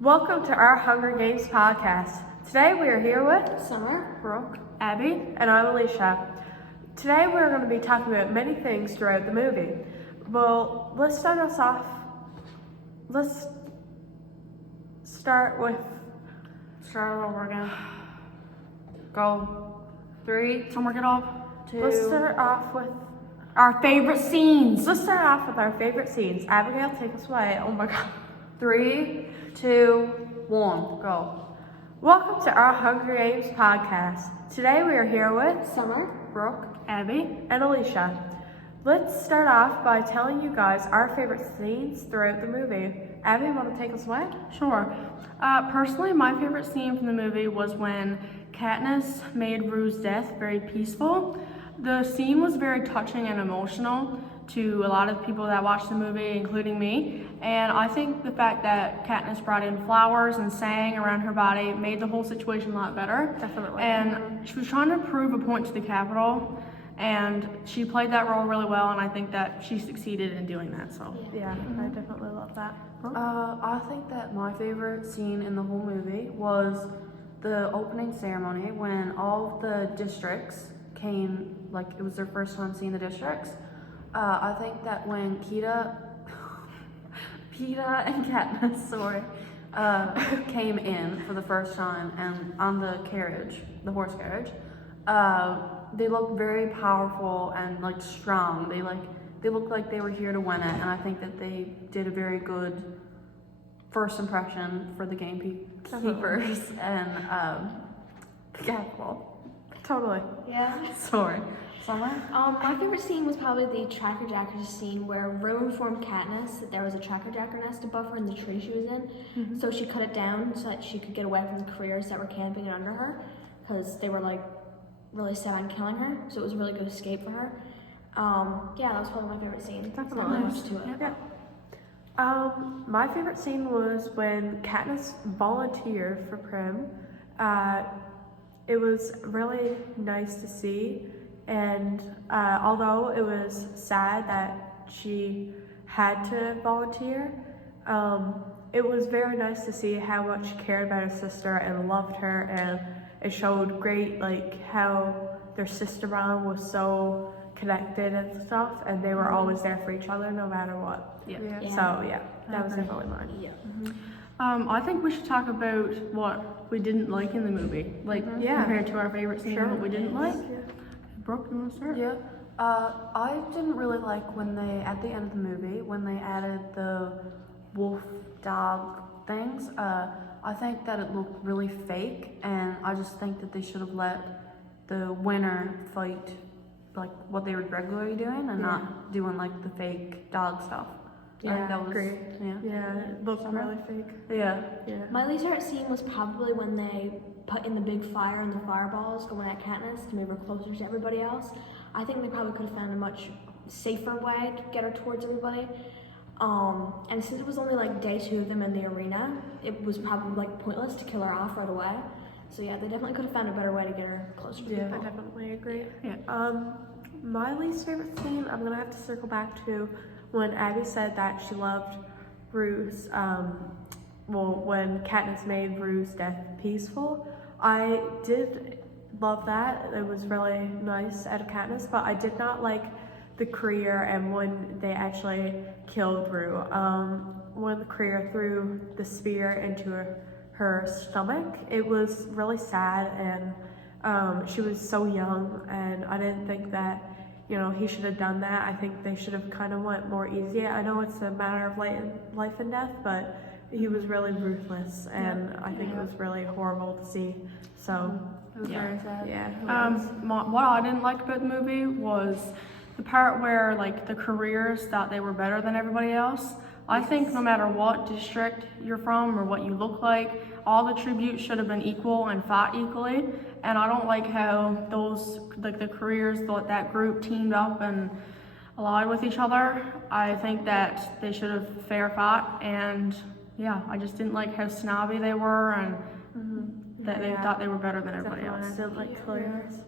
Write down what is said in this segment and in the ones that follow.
Welcome to our Hunger Games podcast. Today we are here with Summer, Brooke, Abby, and I'm Alicia. Today we're going to be talking about many things throughout the movie. Well, let's start us off. Let's start over again. go. 3, Some work it off. 2. Let's start off with Our favorite scenes. our favorite scenes. Abigail, take us away. Oh my god. 3, 2, 1, go. Welcome to our Hunger Games podcast. Today we are here with Summer, Brooke, Abby. and Alicia. Let's start off by telling you guys our favorite scenes throughout the movie. Abby, want to take us away? Sure. Personally, my favorite scene from the movie was when Katniss made Rue's death very peaceful. The scene was very touching and emotional to a lot of people that watched the movie, including me. And I think the fact that Katniss brought in flowers and sang around her body made the whole situation a lot better. Definitely. And she was trying to prove a point to the Capitol, and she played that role really well, and I think that she succeeded in doing that. So Yeah, I definitely love that. I think that my favorite scene in the whole movie was the opening ceremony when all of the districts came, like it was their first time seeing the districts. I think that when Peeta and Katniss, came in for the first time and on the horse carriage, they looked very powerful and like strong. They looked like they were here to win it, and I think that they did a very good first impression for the gamekeepers and the Capitol. Totally. Yeah. Sorry. Summer? My favorite scene was probably the Tracker Jackers scene where Rue informed Katniss that there was a Tracker Jacker nest above her in the tree she was in. So she cut it down so that she could get away from the careers that were camping under her, because they were like really set on killing her. So it was a really good escape for her. Yeah, that was probably my favorite scene. Definitely. Not much to it. Yeah. My favorite scene was when Katniss volunteered for Prim. It was really nice to see, and although it was sad that she had to volunteer, it was very nice to see how much she cared about her sister and loved her, and it showed great how their sister bond was so connected and stuff, and they were always there for each other no matter what. yeah. So yeah, that was definitely mine. Yeah. I think we should talk about what we didn't like in the movie, Yeah. compared to our favorite scene, what we didn't like. Brooke, you want to start? Yeah. I didn't really like when they, at the end of the movie, when they added the wolf dog things. I think that it looked really fake, and I just think that they should have let the winner fight like what they were regularly doing and not doing like the fake dog stuff. I think that was great. Yeah. Yeah, it looked really fake. Yeah. Yeah. My least favorite scene was probably when they put in the big fire and the fireballs going at Katniss to move her closer to everybody else. I think they probably could have found a much safer way to get her towards everybody. And since it was only like day 2 of them in the arena, it was probably like pointless to kill her off right away. So yeah, they definitely could have found a better way to get her closer to Yeah, I people. definitely agree. Yeah. My least favorite scene, I'm gonna have to circle back to when Abby said that she loved Rue's, when Katniss made Rue's death peaceful. I did love that. It was really nice out of Katniss, but I did not like the career and when they actually killed Rue. When the career threw the spear into her stomach, it was really sad, and she was so young, and I didn't think that he should have done that. I think they should have kind of went more easy. I know it's a matter of life and death, but he was really ruthless, and I think it was really horrible to see. So It was very sad. yeah. What I didn't like about the movie was the part where the careers thought they were better than everybody else. I think no matter what district you're from or what you look like, all the tributes should have been equal and fought equally. And I don't like how those, the careers, that group teamed up and allied with each other. I think that they should have fair fought, and yeah, I just didn't like how snobby they were and that they thought they were better than everybody Definitely, else. I didn't like careers.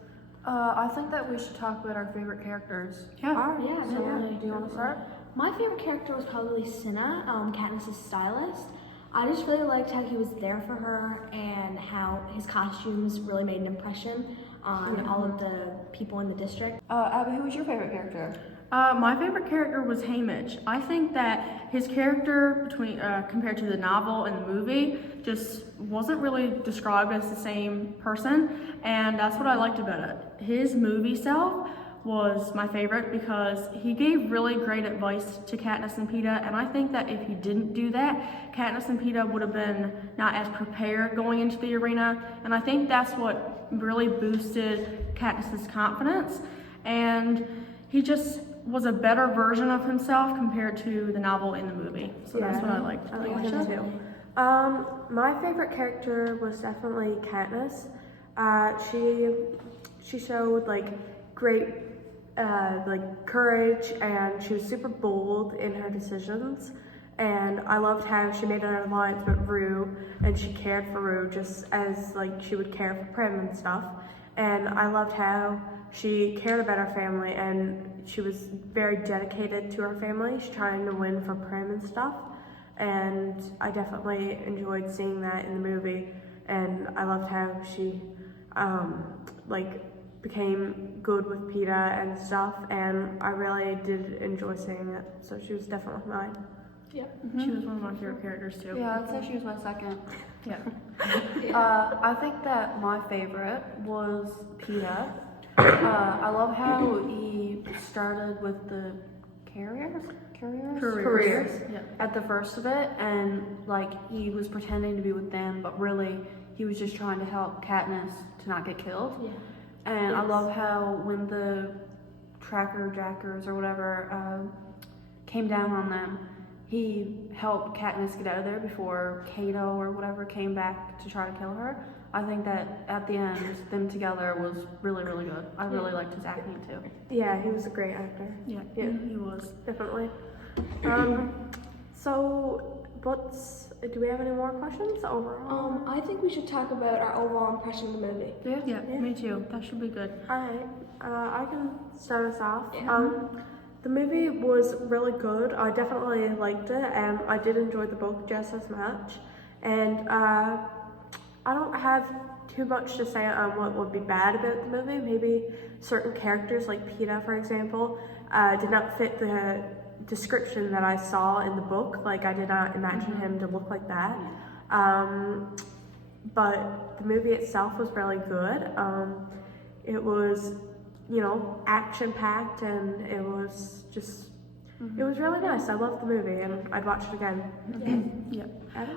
I think that we should talk about our favorite characters. Yeah. Yeah, So, definitely. do you want to start? My favorite character was probably Cinna, Katniss's stylist. I just really liked how he was there for her and how his costumes really made an impression on all of the people in the district. Abby, who was your favorite character? My favorite character was Haymitch. I think that his character between compared to the novel and the movie just wasn't really described as the same person, and that's what I liked about it. His movie self was my favorite because he gave really great advice to Katniss and Peeta, and I think that if he didn't do that, Katniss and Peeta would have been not as prepared going into the arena, and I think that's what really boosted Katniss's confidence, and he just was a better version of himself compared to the novel and the movie. So that's what I liked. I like him too. My favorite character was definitely Katniss. She showed like great like courage, and she was super bold in her decisions. And I loved how she made an alliance with Rue, and she cared for Rue just as like she would care for Prim and stuff. And I loved how she cared about her family, and she was very dedicated to her family. She's trying to win for Prim and stuff. And I definitely enjoyed seeing that in the movie. And I loved how she like became good with Peeta and stuff. And I really did enjoy seeing it. So she was definitely mine. She was one of my favorite characters too. Yeah, I'd say she was my second. Yeah. I think that my favorite was Peeta. I love how he started with the careers Yeah. at the first of it, and like he was pretending to be with them, but really he was just trying to help Katniss to not get killed. Yeah. And I love how when the tracker jackers or whatever came down on them, he helped Katniss get out of there before Cato or whatever came back to try to kill her. I think that at the end, them together was really, really good. I really liked his acting too. Yeah, he was a great actor. Yeah, Yeah. he was. Definitely. So do we have any more questions overall? I think we should talk about our overall impression of the movie. Yeah, me too. That should be good. Alright, I can start us off. The movie was really good. I definitely liked it, and I did enjoy the book just as much. And I don't have too much to say on what would be bad about the movie. Maybe certain characters, like Peeta, for example, did not fit the description that I saw in the book. Like, I did not imagine him to look like that. But the movie itself was really good. It was, action-packed, and it was just, it was really nice. I loved the movie, and I'd watch it again. Yeah.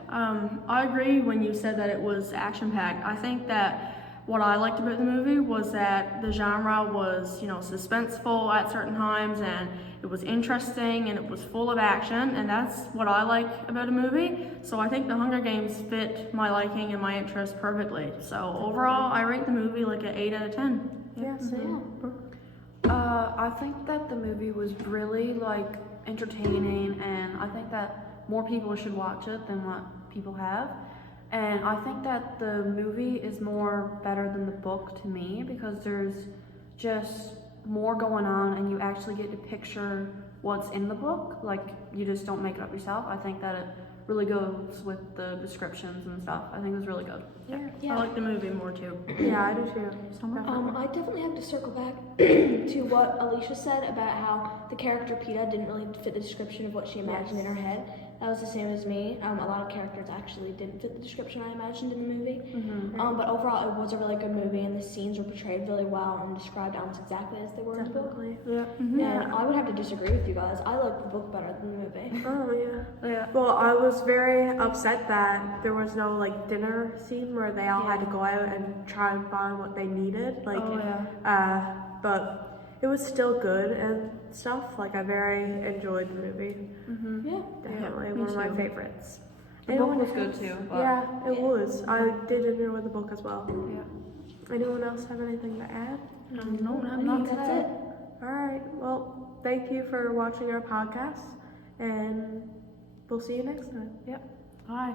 I agree when you said that it was action-packed. I think that what I liked about the movie was that the genre was, suspenseful at certain times, and it was interesting, and it was full of action, and that's what I like about a movie. So I think The Hunger Games fit my liking and my interest perfectly. So overall, I rate the movie like an 8 out of 10. Yeah, same. I think that the movie was really entertaining, and I think that more people should watch it than what people have. And I think that the movie is more better than the book to me because there's just more going on, and you actually get to picture what's in the book. Like, you just don't make it up yourself. I think that it really goes with the descriptions and stuff. I think it was really good. I like the movie more too. Yeah, I do too. I definitely have to circle back to what Alicia said about how the character Peeta didn't really fit the description of what she imagined in her head. That was the same as me. A lot of characters actually didn't fit the description I imagined in the movie. But overall, it was a really good movie, and the scenes were portrayed really well and described almost exactly as they were in the book. Yeah. And I would have to disagree with you guys. I like the book better than the movie. Oh, yeah. Yeah. Well, I was very upset that there was no dinner scene where they all had to go out and try and find what they needed. But it was still good and stuff. I very enjoyed the movie. Yeah. Definitely me one of my too. favorites. The book was good too. But Yeah, it was. I did enjoy the book as well. Yeah. Anyone else have anything to add? No, I not think that's it. All right. Well, thank you for watching our podcast, and we'll see you next time. Bye.